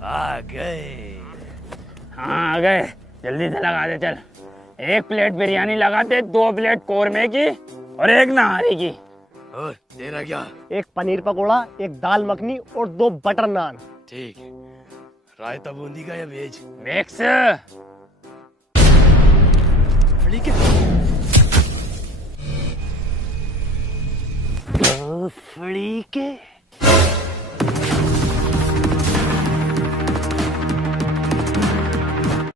आ गए। हाँ आ गए, जल्दी से लगा दे चल। 1 प्लेट बिरयानी लगा दे, 2 प्लेट कोरमे की और 1 नहारी की। और तेरा क्या? एक पनीर पकोड़ा, एक दाल मखनी और 2 बटर नान। ठीक। रायता बूंदी का या वेज? मिक्स। ठीक है। फड़ी के